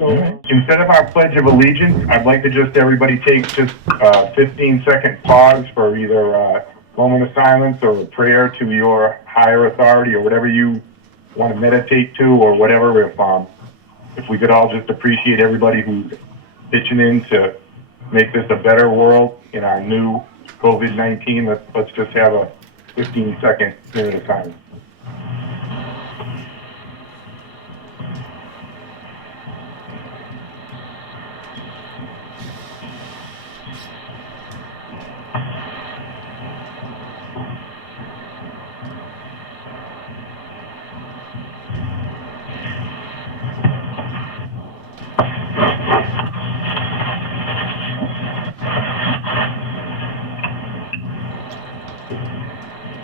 So instead of our Pledge of Allegiance, I'd like to just everybody take just a 15-second pause for either a moment of silence or a prayer to your higher authority or whatever you want to meditate to or whatever. If we could all just appreciate everybody who's pitching in to make this a better world in our new COVID-19, let's just have a 15-second minute of silence.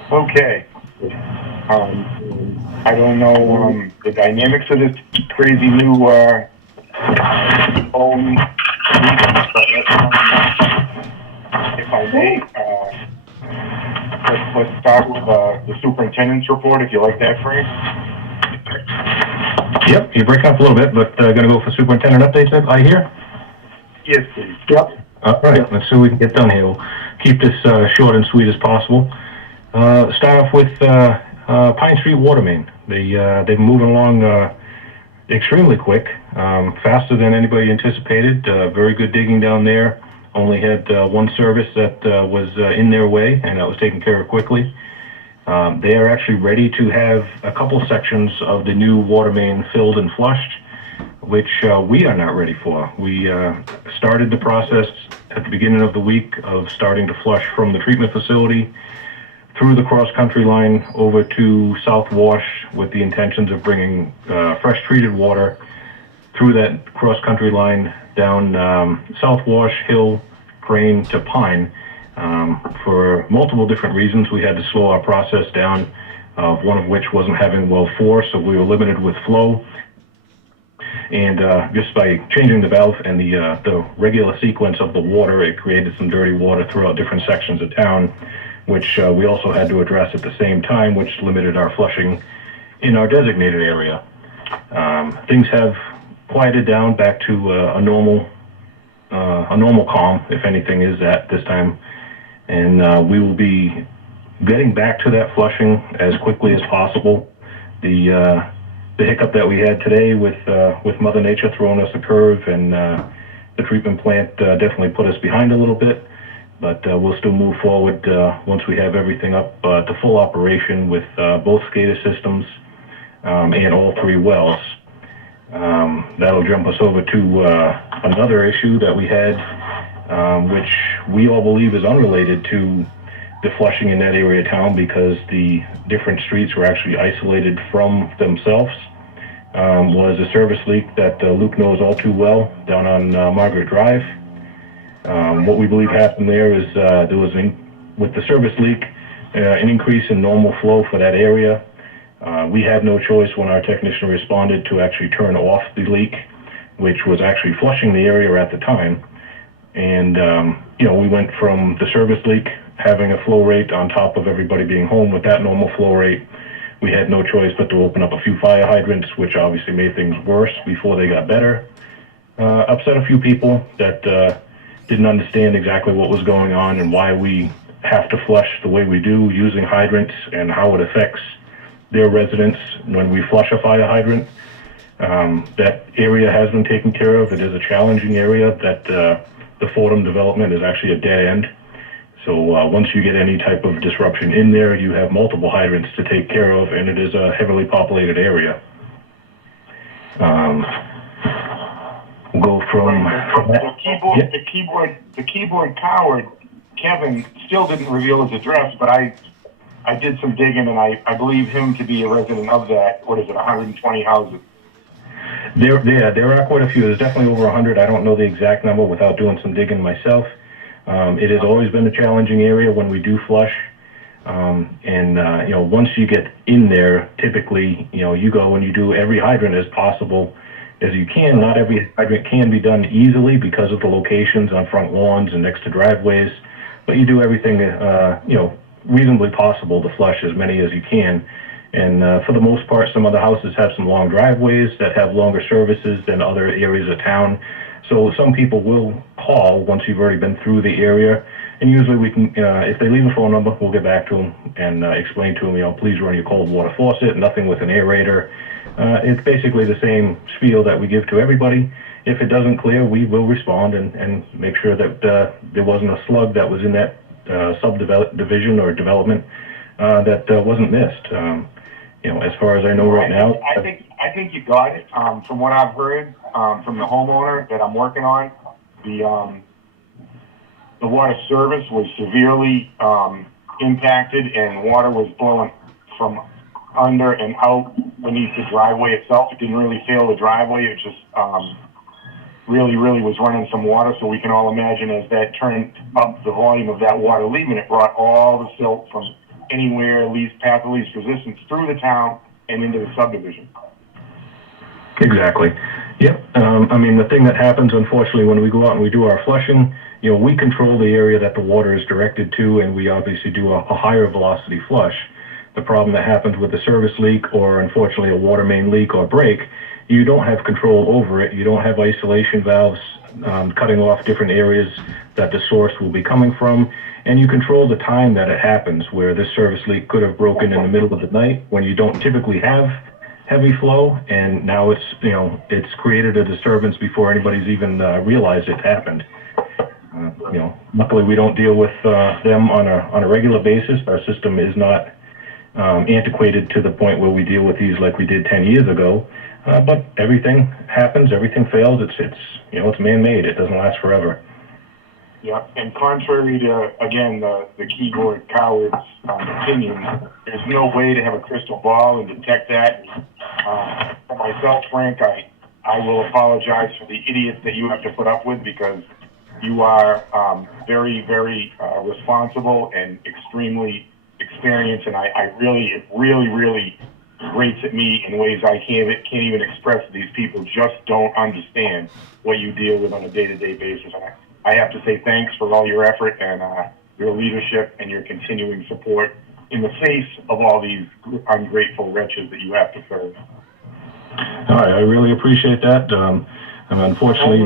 Okay. I don't know the dynamics of this crazy new phone meeting, but if I may, let's start with the superintendent's report, if you like that, Frank. Yep, you're breaking up a little bit, but going to go for superintendent updates, I hear? Yes, please. Yep. All right, let's see what we can get done here. We'll keep this short and sweet as possible. Start off with Pine Street Water Main. They've been moving along extremely quick, faster than anybody anticipated. Very good digging down there. Only had one service that was in their way, and that was taken care of quickly. They are actually ready to have a couple sections of the new water main filled and flushed, which we are not ready for. We started the process at the beginning of the week of starting to flush from the treatment facility through the cross-country line over to South Wash with the intentions of bringing fresh treated water through that cross-country line down South Wash, Hill, Crane to Pine. For multiple different reasons, we had to slow our process down, one of which wasn't having well force, so we were limited with flow. And just by changing the valve and the regular sequence of the water, it created some dirty water throughout different sections of town, which we also had to address at the same time, which limited our flushing in our designated area. Things have quieted down back to a normal calm, if anything is at this time, and we will be getting back to that flushing as quickly as possible. The hiccup that we had today with Mother Nature throwing us a curve and the treatment plant definitely put us behind a little bit, but we'll still move forward once we have everything up to full operation with both SCADA systems and all three wells. That'll jump us over to another issue that we had, which we all believe is unrelated to the flushing in that area of town because the different streets were actually isolated from themselves. Was a service leak that Luke knows all too well down on Margaret Drive. What we believe happened there is there was, with the service leak, an increase in normal flow for that area. We had no choice when our technician responded to actually turn off the leak, which was actually flushing the area at the time. And, we went from the service leak having a flow rate on top of everybody being home with that normal flow rate. We had no choice but to open up a few fire hydrants, which obviously made things worse before they got better. Upset a few people that didn't understand exactly what was going on and why we have to flush the way we do using hydrants and how it affects their residents when we flush a fire hydrant. That area has been taken care of. It is a challenging area that the Fordham development is actually a dead end. So once you get any type of disruption in there, you have multiple hydrants to take care of, and it is a heavily populated area. We'll go from that. The keyboard coward, Kevin, still didn't reveal his address, but I did some digging, and I believe him to be a resident of that, 120 houses. There are quite a few. There's definitely over 100. I don't know the exact number without doing some digging myself. It has always been a challenging area when we do flush. Once you get in there, typically, you go and you do every hydrant as possible as you can. Not every hydrant can be done easily because of the locations on front lawns and next to driveways, but you do everything, reasonably possible to flush as many as you can. And for the most part, some of the houses have some long driveways that have longer services than other areas of town. So some people will call once you've already been through the area, and usually we can, if they leave a phone number, we'll get back to them and explain to them, please run your cold water faucet, nothing with an aerator. It's basically the same spiel that we give to everybody. If it doesn't clear, we will respond and make sure that there wasn't a slug that was in that subdivision or development that wasn't missed. As far as I know right now. I think you got it. From what I've heard from the homeowner that I'm working on, the water service was severely impacted, and water was blowing from under and out beneath the driveway itself. It didn't really fill the driveway. It just really was running some water. So we can all imagine as that turned up the volume of that water leaving, it brought all the silt from anywhere path of least resistance through the town and into the subdivision. Exactly. Yep. The thing that happens, unfortunately, when we go out and we do our flushing, we control the area that the water is directed to, and we obviously do a higher velocity flush. The problem that happens with a service leak or, unfortunately, a water main leak or break, you don't have control over it. You don't have isolation valves cutting off different areas that the source will be coming from, and you control the time that it happens, where this service leak could have broken in the middle of the night when you don't typically have heavy flow, and now it's created a disturbance before anybody's even realized it happened. Luckily we don't deal with them on a regular basis. Our system is not antiquated to the point where we deal with these like we did 10 years ago. But everything happens, everything fails. It's man-made. It doesn't last forever. Yeah, and contrary to, again, the keyboard coward's opinion, there's no way to have a crystal ball and detect that. For myself, Frank, I will apologize for the idiots that you have to put up with, because you are very, very responsible and extremely experienced, and it really grates at me in ways I can't even express. These people just don't understand what you deal with on a day-to-day basis. And I have to say thanks for all your effort and your leadership and your continuing support in the face of all these ungrateful wretches that you have to serve. All right, I really appreciate that. Unfortunately, I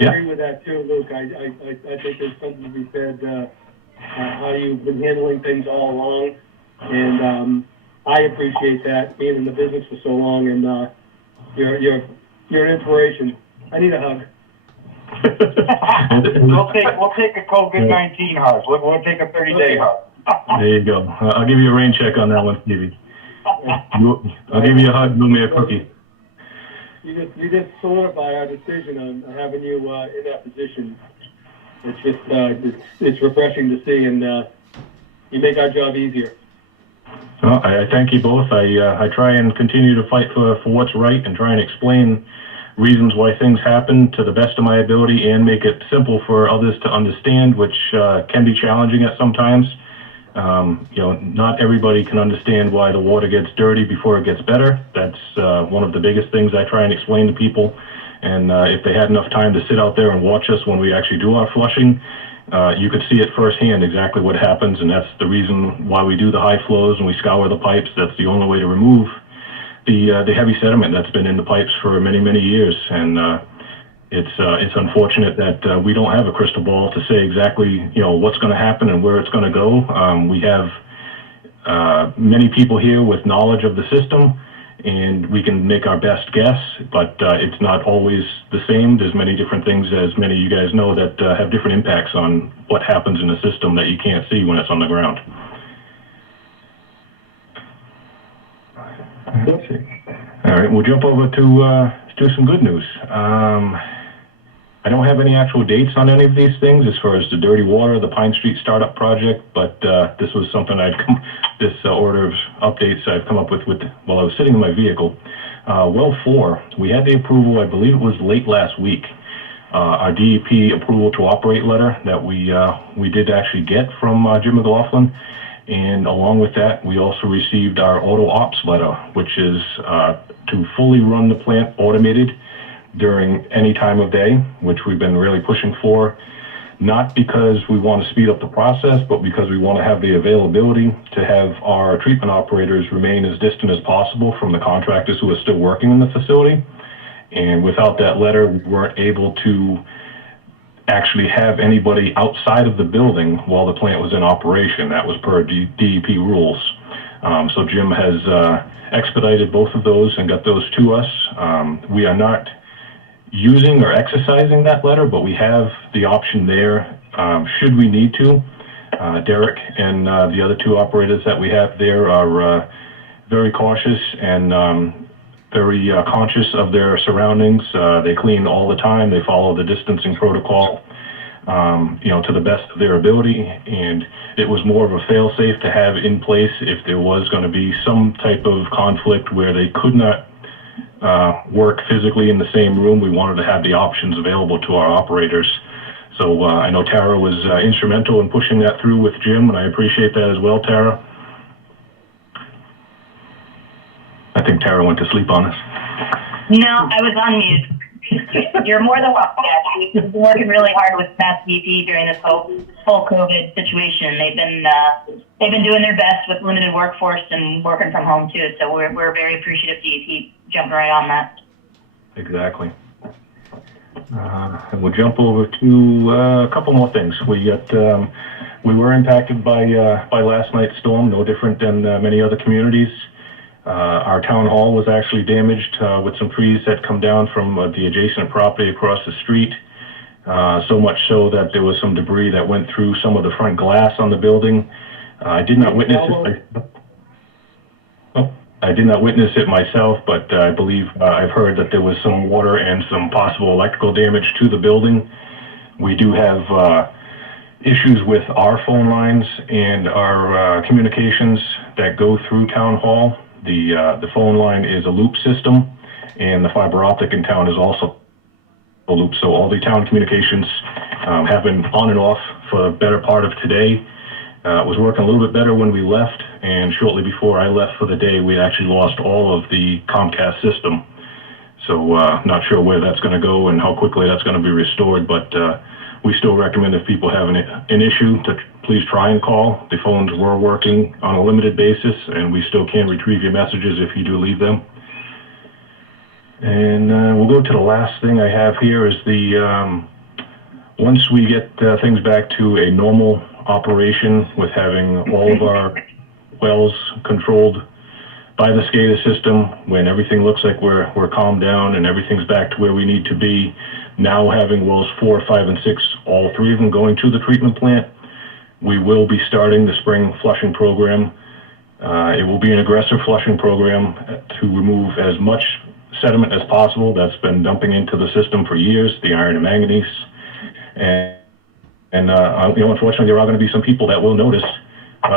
agree with that too, Luke. I think there's something to be said how you've been handling things all along, and I appreciate that, being in the business for so long, and you're an inspiration. I need a hug. We'll take a COVID-19 hug. We'll take a 30-day hug. There you go. I'll give you a rain check on that one, Stevie. I'll give you a hug, do me a cookie. You just solidify our decision on having you in that position. It's just it's refreshing to see, and you make our job easier. Well, I thank you both. I try and continue to fight for what's right and try and explain reasons why things happen to the best of my ability and make it simple for others to understand, which can be challenging at some times. Not everybody can understand why the water gets dirty before it gets better. That's one of the biggest things I try and explain to people. And if they had enough time to sit out there and watch us when we actually do our flushing, you could see it firsthand exactly what happens. And that's the reason why we do the high flows and we scour the pipes. That's the only way to remove the heavy sediment that's been in the pipes for many, many years. And it's unfortunate that we don't have a crystal ball to say exactly what's going to happen and where it's going to go. We have many people here with knowledge of the system, and we can make our best guess, but it's not always the same. There's many different things, as many of you guys know, that have different impacts on what happens in the system that you can't see when it's on the ground. Let's see. All right, we'll jump over to some good news. I don't have any actual dates on any of these things as far as the dirty water, the Pine Street startup project, but this was something this order of updates I've come up with while I was sitting in my vehicle. Well 4, we had the approval, I believe it was late last week, our DEP approval to operate letter that we did actually get from Jim McLaughlin. And along with that, we also received our auto ops letter, which is to fully run the plant automated during any time of day, which we've been really pushing for. not because we want to speed up the process, but because we want to have the availability to have our treatment operators remain as distant as possible from the contractors who are still working in the facility. And without that letter, we weren't able to actually have anybody outside of the building while the plant was in operation. That was per DEP rules. So Jim has expedited both of those and got those to us. We are not using or exercising that letter, but we have the option there should we need to. Derek and the other two operators that we have there are very cautious and very conscious of their surroundings. They clean all the time. They follow the distancing protocol, to the best of their ability. And it was more of a fail-safe to have in place if there was going to be some type of conflict where they could not work physically in the same room. We wanted to have the options available to our operators. So I know Tara was instrumental in pushing that through with Jim, and I appreciate that as well, Tara. I think Tara went to sleep on us. No, I was on mute. You're more than welcome. Yeah, we've been working really hard with Mass DEP during this whole COVID situation. They've been doing their best with limited workforce and working from home too. So we're very appreciative DEP jumping right on that. Exactly. And we'll jump over to a couple more things. We were impacted by last night's storm, no different than many other communities. Our town hall was actually damaged with some trees that come down from the adjacent property across the street. So much so that there was some debris that went through some of the front glass on the building. I did not witness it myself, but I believe I've heard that there was some water and some possible electrical damage to the building. We do have issues with our phone lines and our communications that go through town hall. The phone line is a loop system, and the fiber optic in town is also a loop. So all the town communications have been on and off for the better part of today. It was working a little bit better when we left, and shortly before I left for the day, we actually lost all of the Comcast system. So not sure where that's going to go and how quickly that's going to be restored, but we still recommend if people have an issue to please try and call. The phones were working on a limited basis, and we still can retrieve your messages if you do leave them. And we'll go to the last thing I have here is once we get things back to a normal operation with having all of our wells controlled by the SCADA system, when everything looks like we're calmed down and everything's back to where we need to be, now having wells 4, 5, and 6, all three of them going to the treatment plant, we will be starting the spring flushing program. It will be an aggressive flushing program to remove as much sediment as possible that's been dumping into the system for years, the iron and manganese. And unfortunately, there are going to be some people that will notice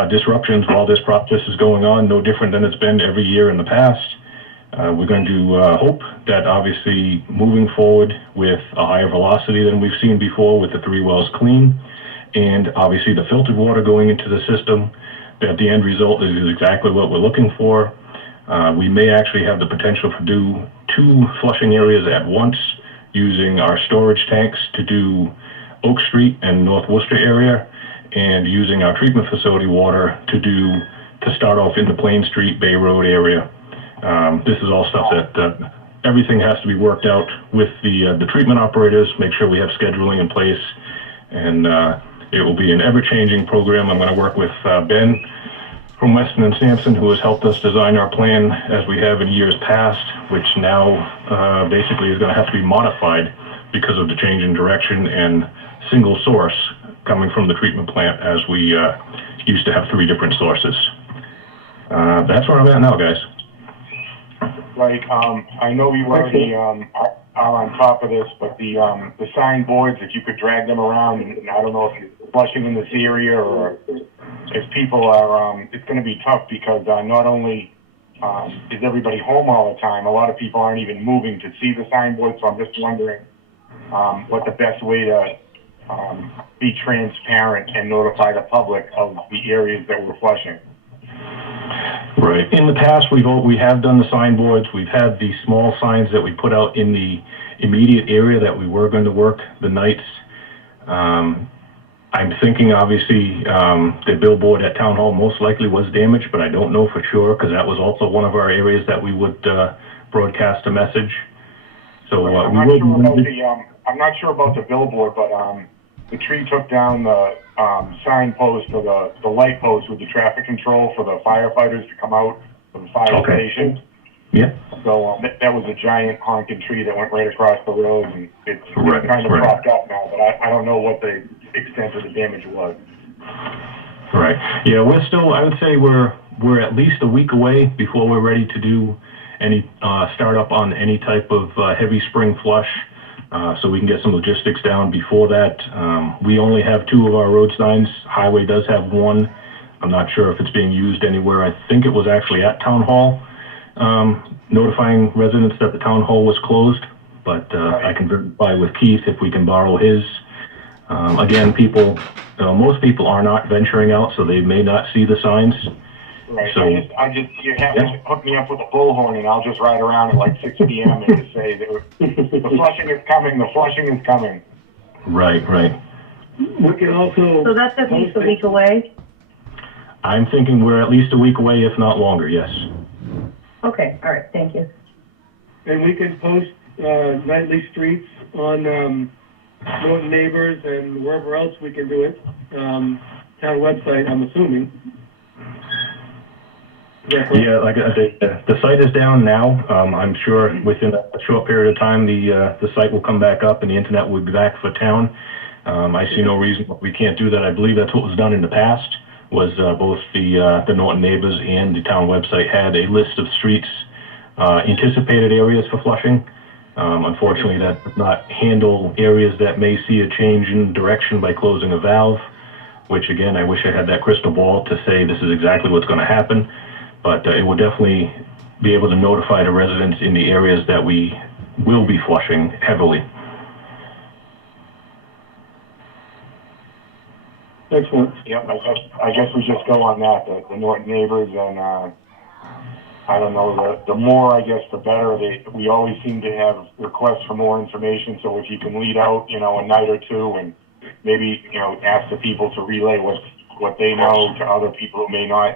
disruptions while this process is going on, no different than it's been every year in the past. We're going to hope that obviously moving forward with a higher velocity than we've seen before with the 3 wells clean, and obviously the filtered water going into the system, that the end result is exactly what we're looking for. We may actually have the potential to do 2 flushing areas at once using our storage tanks to do Oak Street and North Worcester area, and using our treatment facility water to start off in the Plain Street, Bay Road area. This is all stuff that everything has to be worked out with the treatment operators, make sure we have scheduling in place, and it will be an ever-changing program. I'm going to work with Ben from Weston and Sampson, who has helped us design our plan as we have in years past, which now basically is going to have to be modified because of the change in direction and single source coming from the treatment plant, as we used to have 3 different sources. That's where I'm at now, guys. Right, I know you already are on top of this, but the sign boards, if you could drag them around, and I don't know if you're flushing in this area or if people are, it's going to be tough because not only is everybody home all the time, a lot of people aren't even moving to see the signboard, so I'm just wondering what the best way to be transparent and notify the public of the areas that we're flushing. Right. In the past, we have done the signboards. We've had the small signs that we put out in the immediate area that we were going to work the nights. I'm thinking, obviously, the billboard at Town Hall most likely was damaged, but I don't know for sure, because that was also one of our areas that we would broadcast a message. So I'm we not will. sure about I'm not sure about the billboard, but the tree took down the sign post for the light post with the traffic control for the firefighters to come out from the fire station. Yeah. So that was a giant honking tree that went right across the road, and it's Right, kind of right. propped up now, but I don't know what the extent of the damage was. Right. Yeah, we're still, I would say we're at least a week away before we're ready to do any, start up on any type of heavy spring flush, so we can get some logistics down before that. We only have 2 of our road signs. Highway does have 1. I'm not sure if it's being used anywhere. I think it was actually at Town Hall, notifying residents that the Town Hall was closed, but I can verify with Keith if we can borrow his. Again, most people are not venturing out, so they may not see the signs. Right. So, you have to hook me up with a bullhorn, and I'll just ride around at like 6 p.m. and just say, the flushing is coming, the flushing is coming. right. We can also. So that's at least a week away? I'm thinking we're at least a week away, if not longer, yes. Okay, all right, thank you. And we can post nightly streets on Norton Neighbors and wherever else we can do it. Town website, I'm assuming. Yeah, like the site is down now. I'm sure within a short period of time, the site will come back up and the internet will be back for town. I see no reason why we can't do that. I believe that's what was done in the past, was both the Norton Neighbors and the town website had a list of streets, anticipated areas for flushing. Unfortunately, that does not handle areas that may see a change in direction by closing a valve, which again, I wish I had that crystal ball to say this is exactly what's going to happen. But it will definitely be able to notify the residents in the areas that we will be flushing heavily. Excellent. Yep, I guess we just go on that, the Norton Neighbors, and I don't know, the more, I guess, the better. We always seem to have requests for more information, so if you can lead out, a night or two, and maybe, ask the people to relay what they know to other people who may not,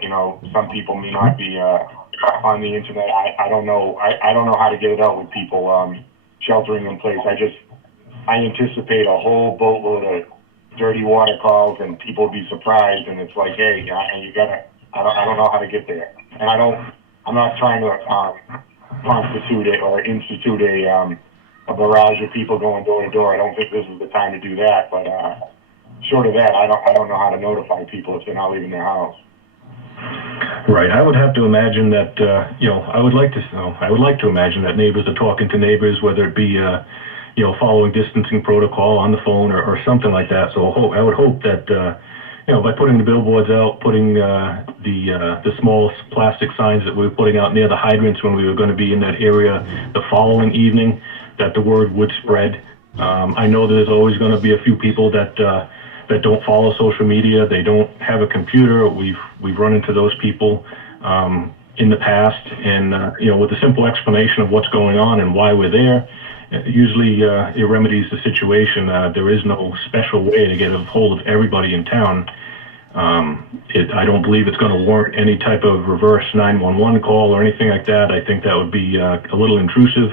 some people may not be on the internet. I don't know. I don't know how to get it out with people sheltering in place. I anticipate a whole boatload of dirty water calls, and people will be surprised, and it's like, hey, you gotta, I don't know how to get there. And I'm not trying to constitute it or institute a barrage of people going door to door. I don't think this is the time to do that, but short of that, I don't know how to notify people if they're not leaving their house. Right. I would have to imagine that, I would like to imagine that neighbors are talking to neighbors, whether it be, following distancing protocol on the phone or something like that. So I would hope that, by putting the billboards out, putting the small plastic signs that we were putting out near the hydrants when we were going to be in that area the following evening, that the word would spread. I know there's always going to be a few people that don't follow social media. They don't have a computer. We've run into those people in the past, and with a simple explanation of what's going on and why we're there, usually it remedies the situation. There is no special way to get a hold of everybody in town. I don't believe it's going to warrant any type of reverse 911 call or anything like that. I think that would be a little intrusive,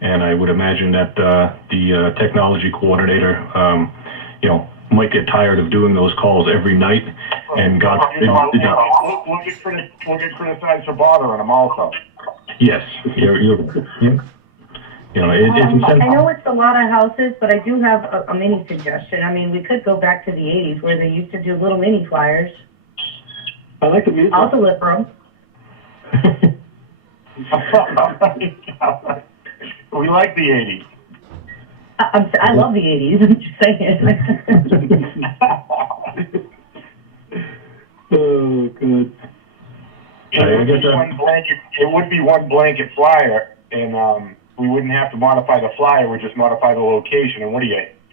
and I would imagine that the technology coordinator, might get tired of doing those calls every night, and God forbid did not. We'll get criticized for bothering them also. Yes, you're I know it's a lot of houses, but I do have a mini suggestion. I mean, we could go back to the 80s where they used to do little mini flyers. I like the music. I'll deliver them. We like the 80s. I love the 80s, I'm just saying. Oh, good. It would be one blanket flyer, and we wouldn't have to modify the flyer. We'd just modify the location. And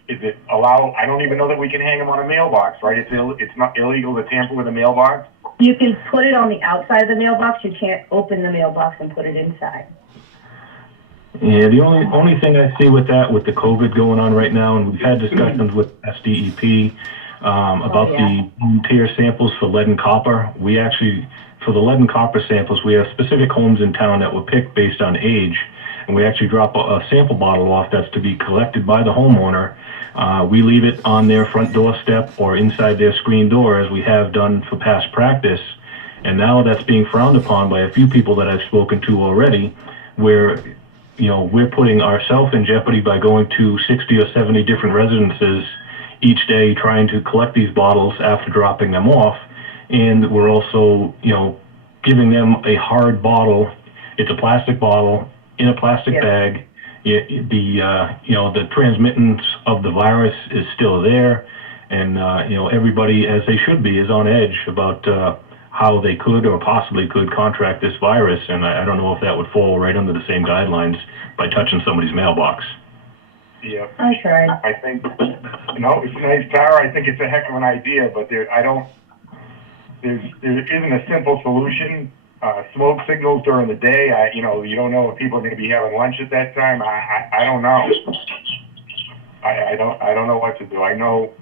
is it allow? I don't even know that we can hang them on a mailbox, right? It's not illegal to tamper with a mailbox. You can put it on the outside of the mailbox. You can't open the mailbox and put it inside. Yeah, the only thing I see with that, with the COVID going on right now, and we've had discussions with SDEP about the tier samples for lead and copper. We actually, for the lead and copper samples, we have specific homes in town that were picked based on age, and we actually drop a sample bottle off that's to be collected by the homeowner. We leave it on their front doorstep or inside their screen door, as we have done for past practice, and now that's being frowned upon by a few people that I've spoken to already, where we're putting ourselves in jeopardy by going to 60 or 70 different residences each day trying to collect these bottles after dropping them off. And we're also, giving them a hard bottle. It's a plastic bottle in a plastic bag. The transmittance of the virus is still there. And, everybody, as they should be, is on edge about how they could or possibly could contract this virus, and I don't know if that would fall right under the same guidelines by touching somebody's mailbox. Yeah. I tried. I think, it's nice, Tara. I think it's a heck of an idea, but there isn't a simple solution. Smoke signals during the day, you don't know if people are going to be having lunch at that time. I don't know. I don't know what to do. I know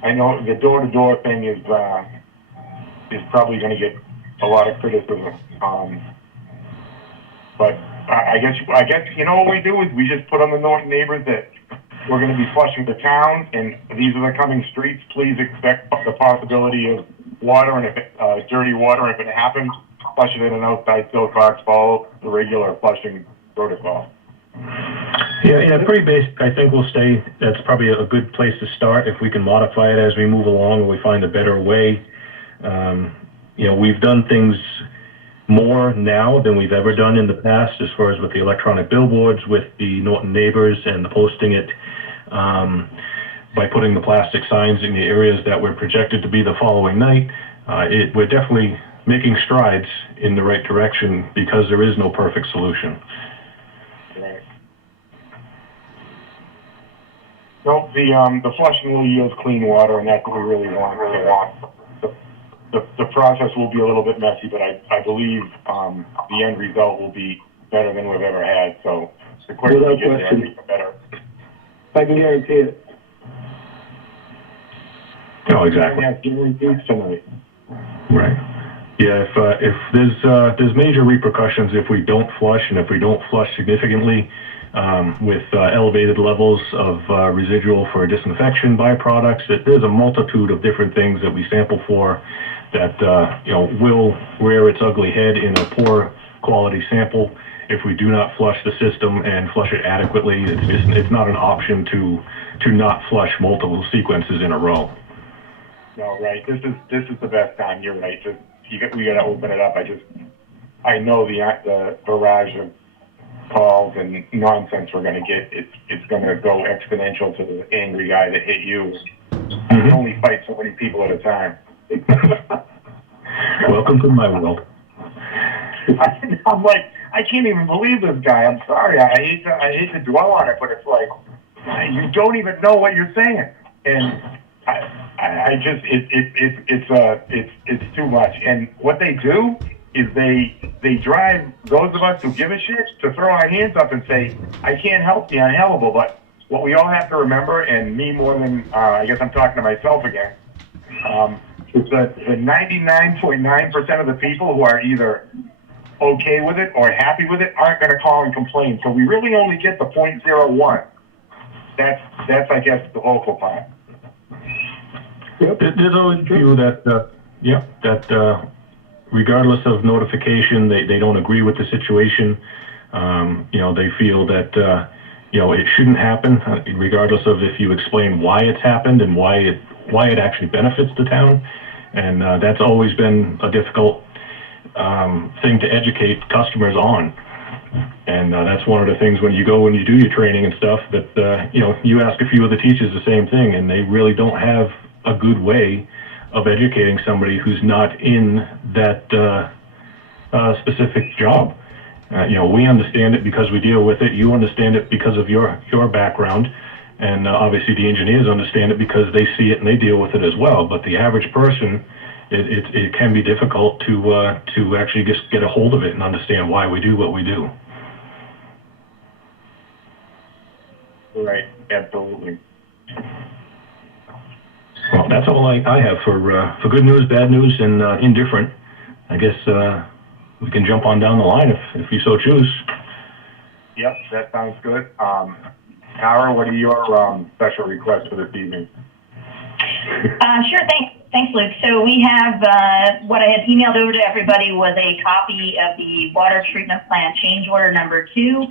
the door-to-door thing is probably going to get a lot of criticism. But I guess what we do is we just put on the Norton neighbors that we're going to be flushing the town, and these are the coming streets. Please expect the possibility of water, and if dirty water, if it happens, flush it in an outside siltbox. Follow the regular flushing protocol. Yeah, pretty basic. I think we'll stay. That's probably a good place to start. If we can modify it as we move along, and we find a better way. We've done things more now than we've ever done in the past, as far as with the electronic billboards, with the Norton neighbors, and the posting it by putting the plastic signs in the areas that were projected to be the following night. We're definitely making strides in the right direction, because there is no perfect solution. Right. No, the flushing will yield clean water, and that's what we really want. The process will be a little bit messy, but I believe the end result will be better than we've ever had. So the quicker we get there, the better. I can guarantee it. Oh, exactly. Right. Yeah. If there's major repercussions if we don't flush, and if we don't flush significantly, with elevated levels of residual for disinfection byproducts, there's a multitude of different things that we sample for that will rear its ugly head in a poor quality sample if we do not flush the system and flush it adequately. It's not an option to not flush multiple sequences in a row. No, right. This is the best time. You're right. We got to open it up. I know the barrage of calls and nonsense we're going to get. It's going to go exponential to the angry guy that hit you. Mm-hmm. You can only fight so many people at a time. Welcome to my world. I'm like, I can't even believe this guy. I'm sorry. I hate to dwell on it, but it's like, you don't even know what you're saying, and it's too much. And what they do is they drive those of us who give a shit to throw our hands up and say, I can't help the unhelpable. But what we all have to remember, and me more than, I guess I'm talking to myself again, is that the 99.9% of the people who are either okay with it or happy with it aren't going to call and complain. So we really only get the 0.01. That's I guess the vocal part. Yep. There's always a few that regardless of notification, they don't agree with the situation. They feel that it shouldn't happen, regardless of if you explain why it's happened and why it actually benefits the town. And that's always been a difficult thing to educate customers on. And that's one of the things when you do your training and stuff, that you ask a few of the teachers the same thing, and they really don't have a good way of educating somebody who's not in that specific job. We understand it because we deal with it. You understand it because of your background, and obviously the engineers understand it because they see it and they deal with it as well. But the average person, it can be difficult to actually just get a hold of it and understand why we do what we do. Right, absolutely. Well, that's all I have for good news, bad news, and indifferent. I guess we can jump on down the line if you so choose. Yep, that sounds good. Tara, what are your special requests for this evening? Sure, thanks, Luke. So we have, what I had emailed over to everybody was a copy of the water treatment plant change order number 2,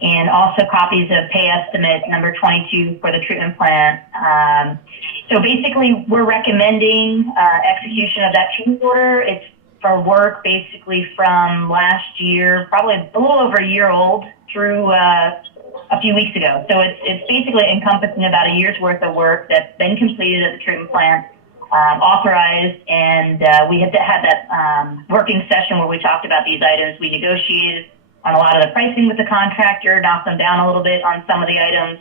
and also copies of pay estimate number 22 for the treatment plant. So basically, we're recommending execution of that change order. It's for work basically from last year, probably a little over a year old, through a few weeks ago. So it's basically encompassing about a year's worth of work that's been completed at the treatment plant, authorized, and we had that working session where we talked about these items. We negotiated on a lot of the pricing with the contractor, knocked them down a little bit on some of the items,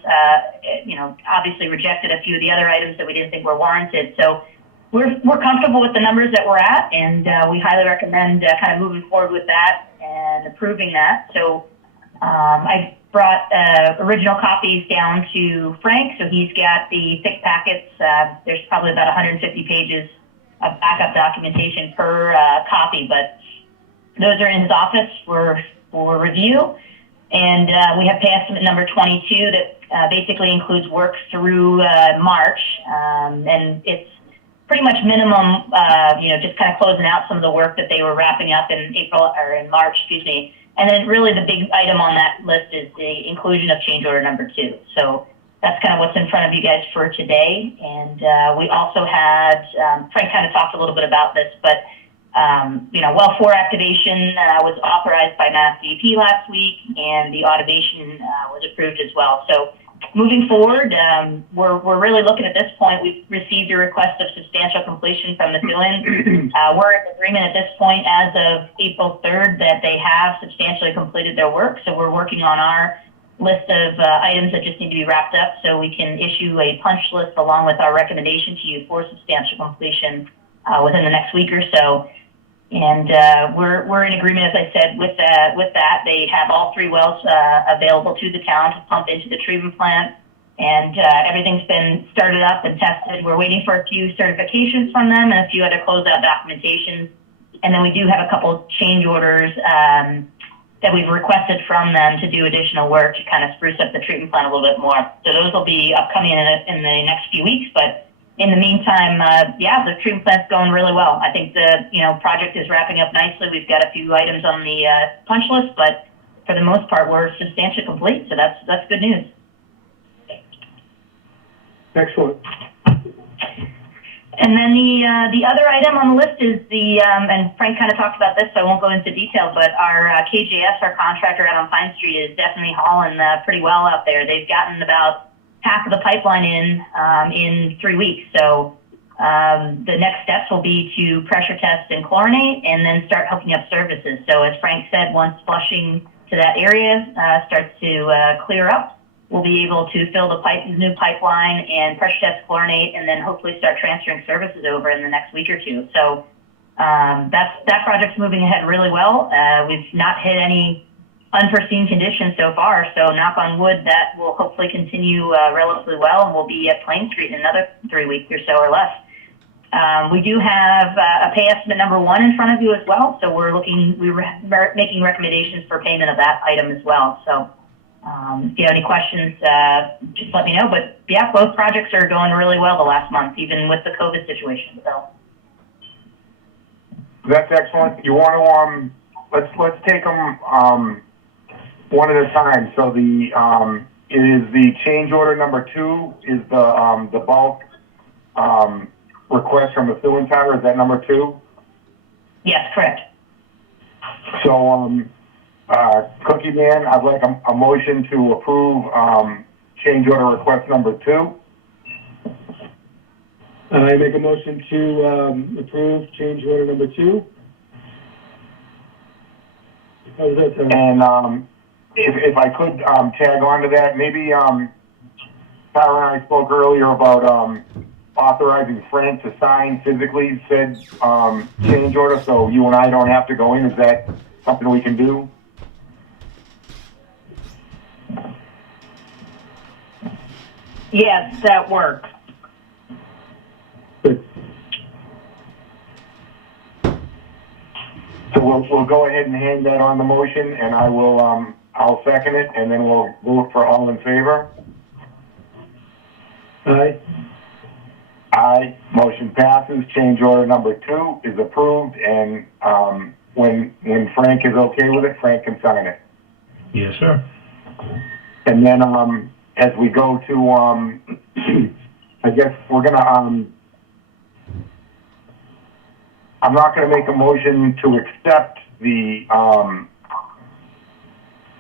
obviously rejected a few of the other items that we didn't think were warranted. So we're comfortable with the numbers that we're at, and we highly recommend kind of moving forward with that and approving that. So I brought original copies down to Frank, so he's got the thick packets. There's probably about 150 pages of backup documentation per copy, but those are in his office for review. And we have pay estimate number 22 that basically includes work through March, and it's pretty much minimum, just kind of closing out some of the work that they were wrapping up in March, excuse me. And then really the big item on that list is the inclusion of change order number 2. So that's kind of what's in front of you guys for today. And we also had, Frank kind of talked a little bit about this, but well 4 activation was authorized by Mass DEP last week, and the automation was approved as well. So moving forward, we're really looking at this point. We've received a request of substantial completion from the fill-in. We're in agreement at this point as of April 3rd that they have substantially completed their work. So we're working on our list of items that just need to be wrapped up so we can issue a punch list along with our recommendation to you for substantial completion within the next week or so. And we're in agreement, as I said, with that. They have all 3 wells available to the town to pump into the treatment plant, and everything's been started up and tested. We're waiting for a few certifications from them and a few other closeout documentations. And then we do have a couple change orders that we've requested from them to do additional work to kind of spruce up the treatment plant a little bit more. So those will be upcoming in the next few weeks, but in the meantime, the treatment plant's going really well. I think the project is wrapping up nicely. We've got a few items on the punch list, but for the most part, we're substantially complete. So that's good news. Excellent. And then the other item on the list is and Frank kind of talked about this, so I won't go into detail, but our KJS, our contractor out on Pine Street, is definitely hauling pretty well out there. They've gotten about half of the pipeline in 3 weeks. So the next steps will be to pressure test and chlorinate, and then start hooking up services. So as Frank said, once flushing to that area starts to clear up, we'll be able to fill the new pipeline and pressure test, chlorinate, and then hopefully start transferring services over in the next week or 2. So that project's moving ahead really well. We've not hit any unforeseen conditions so far, so knock on wood, that will hopefully continue relatively well, and we'll be at Plain Street in another 3 weeks or so or less. We do have a pay estimate number 1 in front of you as well, so we're making recommendations for payment of that item as well. So if you have any questions, just let me know. But yeah, both projects are going really well the last month, even with the COVID situation. So That's excellent. You want to let's take them one at a time. So it is the change order number 2 is the bulk request from the fill-in tower. Is that number 2? yes, correct. So Cookie Man, I'd like a motion to approve change order request number 2. I make a motion to approve change order number 2. How does that sound? And if I could tag on to that, maybe Tara and I spoke earlier about authorizing Frank to sign physically said change order, so you and I don't have to go in. Is that something we can do? Yes, that works. Good. So we'll go ahead and hang that on the motion, and I'll second it, and then we'll vote for all in favor. Aye. Aye, motion passes. Change order number 2 is approved, and when Frank is okay with it, Frank can sign it. Yes, sir. And then as we go to I guess we're gonna I'm not gonna make a motion to accept the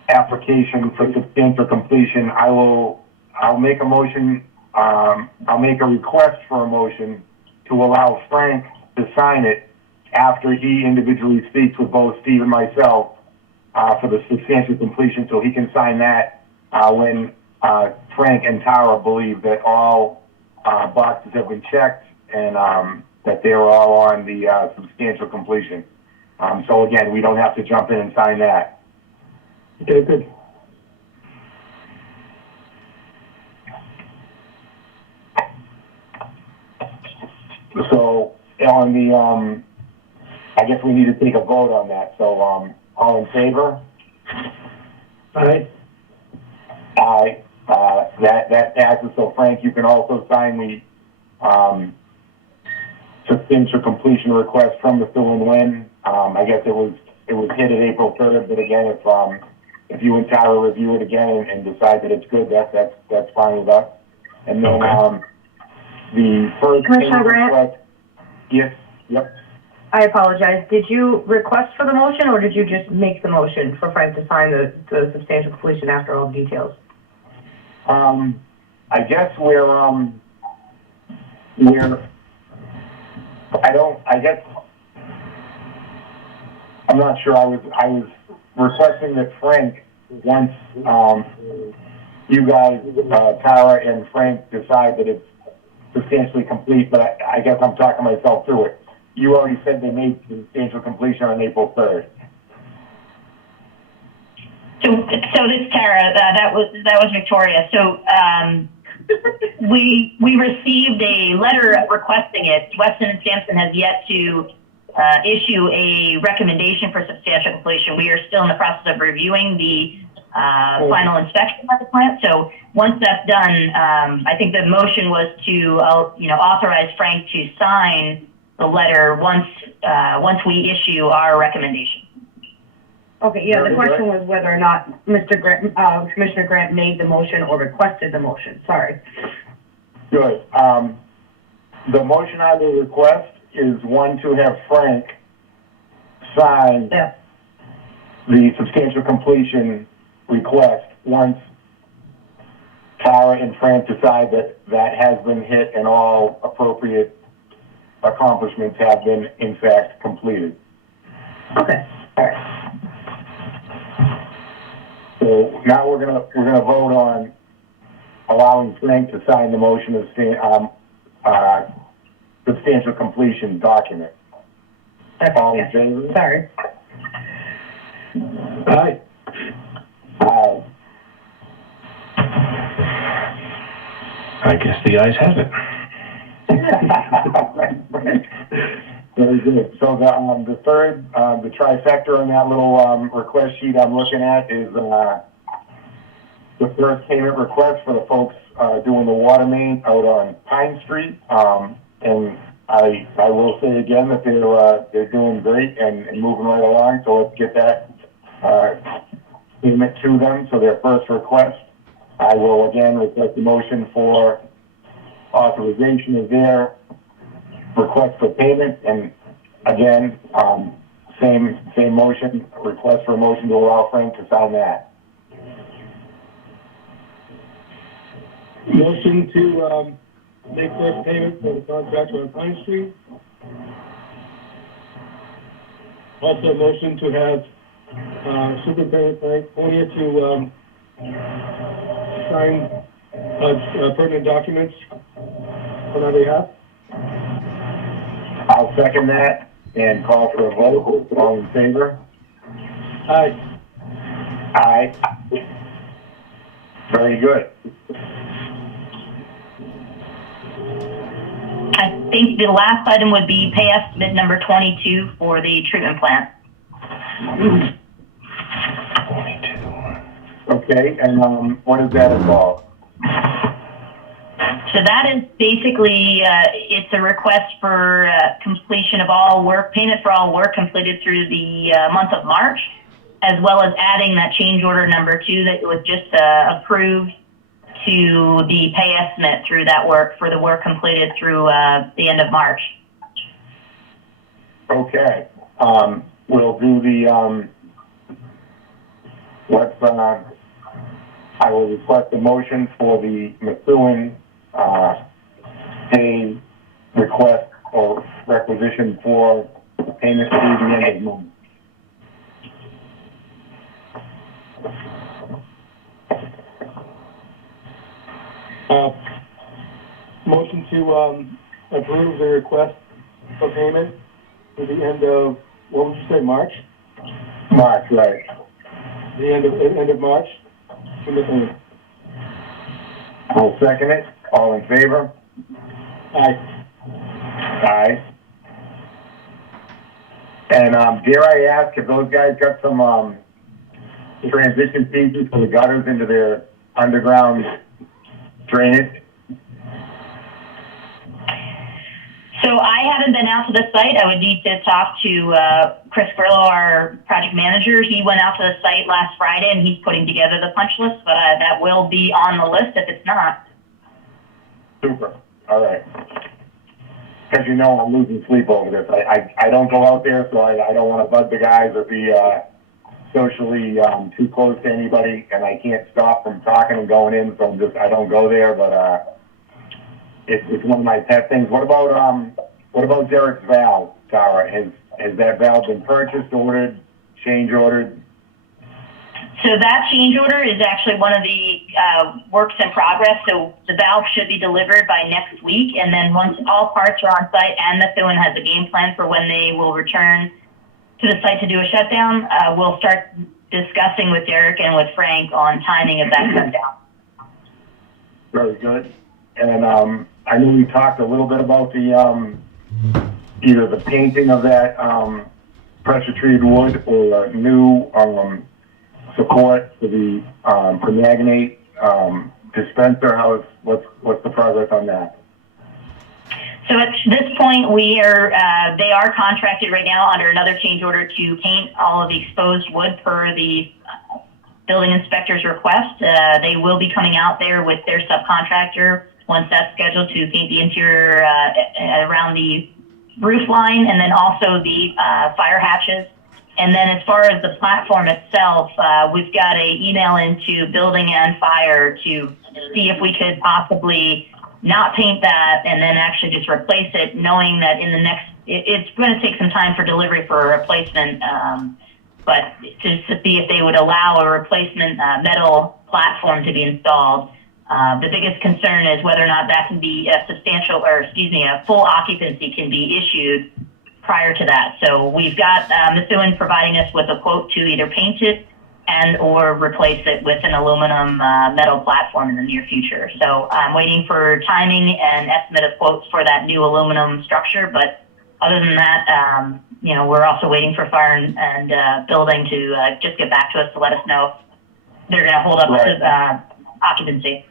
application for substantial completion. I'll make a motion. I'll make a request for a motion to allow Frank to sign it after he individually speaks with both Steve and myself for the substantial completion, so he can sign that when Frank and Tara believe that all boxes have been checked and that they're all on the substantial completion. So again, we don't have to jump in and sign that. Okay, good. So on the, I guess we need to take a vote on that. So all in favor? Aye. Aye. That passes. So Frank, you can also sign the substantial completion request from the Phil and Lynn. I guess it was hit at April 3rd, but again, if you and Tara review it again and decide that it's good, that's fine with us. And then Okay. the first Commissioner Grant? request, yes, yep. I apologize. Did you request for the motion, or did you just make the motion for Frank to sign the substantial completion after all the details? I guess I'm not sure. I was requesting that Frank, once you guys, Tara and Frank, decide that it's substantially complete, but I guess I'm talking myself through it. You already said they made substantial completion on April 3rd. So this is Tara, that was Victoria. So, we received a letter requesting it. Weston and Sampson has yet to issue a recommendation for substantial completion. We are still in the process of reviewing the final inspection of the plant. So once that's done, I think the motion was to authorize Frank to sign the letter once we issue our recommendation. Okay, yeah, the question was whether or not Commissioner Grant made the motion or requested the motion. Sorry. Good. The motion I will request is one to have Frank sign Yeah. the substantial completion request once Tara and Frank decide that that has been hit and all appropriate accomplishments have been in fact completed. Okay. All right. So now we're gonna vote on allowing Frank to sign the motion of substantial completion document. All in favor? Sorry. Aye. Aye. I guess the ayes have it. Very good. So the third, the trifecta on that little request sheet I'm looking at is the first payment request for the folks doing the water main out on Pine Street. And I will say again that they're doing great and moving right along. So let's get that payment to them. So their first request, I will again request the motion for authorization of their request for payment, and again, same motion, request for a motion to allow Frank to sign that. Motion to make first payment for the contractor on Pine Street. Also, motion to have Superintendent Frank Fournier to sign pertinent documents on our behalf. I'll second that and call for a vote. All in favor? Aye. Aye. Very good. I think the last item would be pay estimate number 22 for the treatment plant. Okay, and what does that involve? So that is basically, it's a request for completion of all work, payment for all work completed through the month of March, as well as adding that change order number 2 that was just approved to the pay estimate through that work for the work completed through the end of March. Okay, we'll do the, I will request a motion for the Methuen pay request or requisition for payment through the end of the month. Motion to approve the request for payment to the end of, what would you say, March? March, right. The end of March? I'll second it. All in favor? Aye. Aye. And dare I ask if those guys got some transition pieces for the gutters into their underground drainage? So I haven't been out to the site. I would need to talk to Chris Grillo, our project manager. He went out to the site last Friday and he's putting together the punch list, but that will be on the list if it's not. Super. All right. Because you know I'm losing sleep over this. I don't go out there, so I don't want to bug the guys or be socially too close to anybody, and I can't stop from talking and going in, so I don't go there, but it's one of my pet things. What about Derek's valve, Tara? Has that valve been purchased, ordered, change ordered? So that change order is actually one of the works in progress. So the valve should be delivered by next week. And then once all parts are on site and Methuen has a game plan for when they will return to the site to do a shutdown, we'll start discussing with Derek and with Frank on timing of that shutdown. Very good. And I know we talked a little bit about the either the painting of that pressure treated wood or new support for the permanganate dispenser. What's the progress on that? So at this point, they are contracted right now under another change order to paint all of the exposed wood per the building inspector's request. They will be coming out there with their subcontractor once that's scheduled to paint the interior around the roof line and then also the fire hatches. And then as far as the platform itself, we've got an email into building and fire to see if we could possibly not paint that and then actually just replace it, knowing that it's going to take some time for delivery for a replacement, but to see if they would allow a replacement metal platform to be installed. The biggest concern is whether or not that can be a full occupancy can be issued prior to that. So we've got Methuen providing us with a quote to either paint it and or replace it with an aluminum metal platform in the near future. So I'm waiting for timing and estimate of quotes for that new aluminum structure. But other than that, we're also waiting for fire and building to just get back to us to let us know if they're going to hold up to occupancy.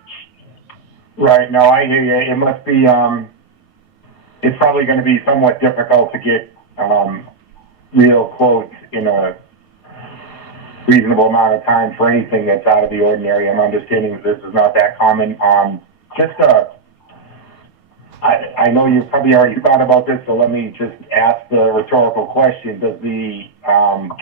Right. No, I hear you. It must be. It's probably going to be somewhat difficult to get real quotes in a reasonable amount of time for anything that's out of the ordinary. I'm understanding that this is not that common. I know you've probably already thought about this, so let me just ask the rhetorical question. Does the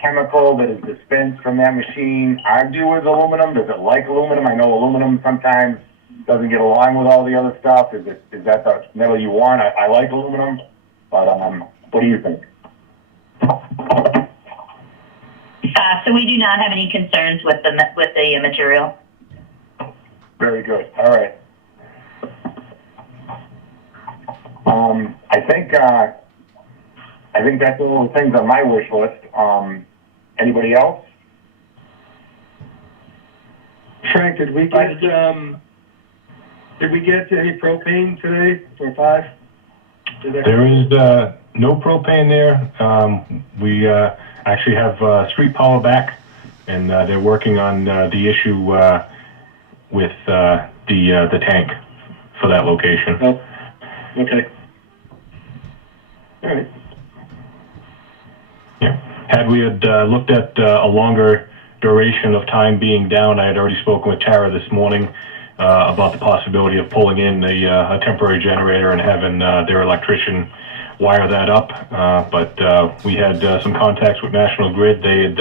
chemical that is dispensed from that machine argue with aluminum? Does it like aluminum? I know aluminum sometimes doesn't get along with all the other stuff. Is that the metal you want? I like aluminum, but what do you think? So we do not have any concerns with the material. Very good. All right. I think that's all the things on my wish list. Anybody else? Frank, did we get any propane today for 5? There is no propane there. We actually have street power back, and they're working on the issue with the tank for that location. Oh, okay. All right. Yeah. Had we had looked at a longer duration of time being down, I had already spoken with Tara this morning about the possibility of pulling in a temporary generator and having their electrician wire that up. But we had some contacts with National Grid. They had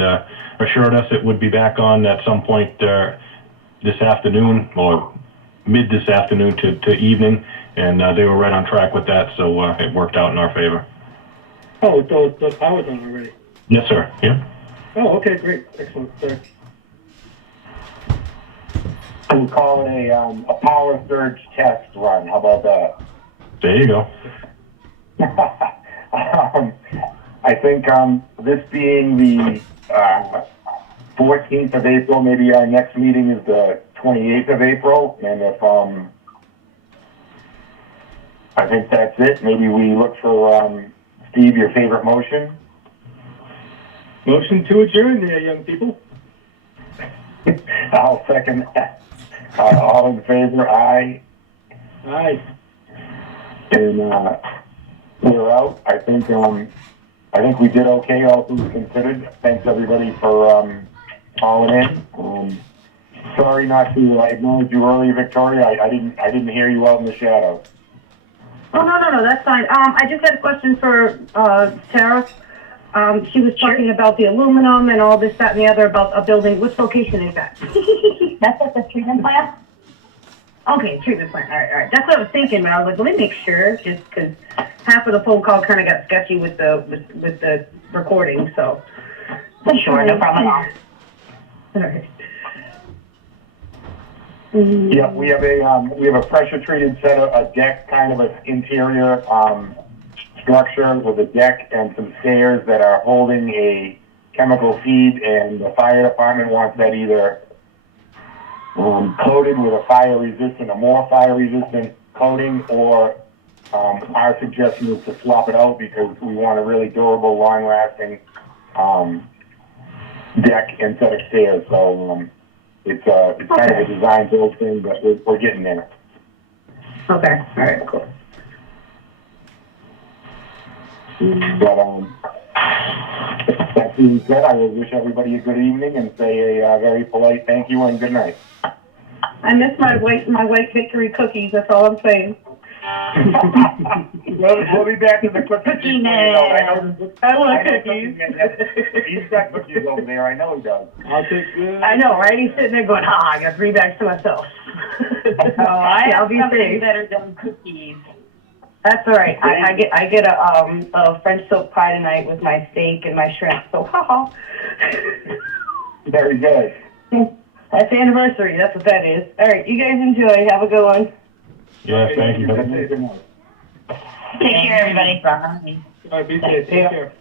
assured us it would be back on at some point this afternoon, or mid this afternoon to evening, and they were right on track with that, so it worked out in our favor. Oh, the power's on already. Yes, sir. Yep. Oh, okay, great, excellent, sorry. We call it a power surge test run. How about that? There you go. I think this being the 14th of April, maybe our next meeting is the 28th of April, and if I think that's it. Maybe we look for Steve, your favorite motion. Motion to adjourn there, young people. I'll second that. All in favor, aye. Aye. And we're out. I think we did okay, all things considered. Thanks everybody for calling in. Sorry not to acknowledge you earlier, Victoria. I didn't hear you out in the shadows. Oh, no, that's fine. I just had a question for Tara. She was talking about the aluminum and all this, that, and the other about a building. Which location is that? That's at the treatment plant? Okay, treatment plant. All right. That's what I was thinking, but I was like, let me make sure, just because half of the phone call kind of got sketchy with the recording, so. Sure, no problem at all. All right. Yep, we have a pressure treated set of a deck, kind of an interior structure with a deck and some stairs that are holding a chemical feed, and the fire department wants that either coated with a more fire resistant coating, or our suggestion is to swap it out because we want a really durable, long lasting deck and set of stairs. So it's kind of a design build thing, but we're getting there. Okay, all right, cool. But that being said, I will wish everybody a good evening and say a very polite thank you and good night. I miss my white victory cookies, that's all I'm saying. We'll be back to the Cookie man. I want cookies. He's got cookies over there. I know he does. I'll take good. I know, right? He's sitting there going, I got 3 bags to myself. I'll be safe. better than cookies. That's all right. I get a French silk pie tonight with my steak and my shrimp. So haha. Very good. That's the anniversary. That's what that is. All right, you guys enjoy. Have a good one. Yeah, thank you. Good night. Take care, everybody. All right, be safe, take care.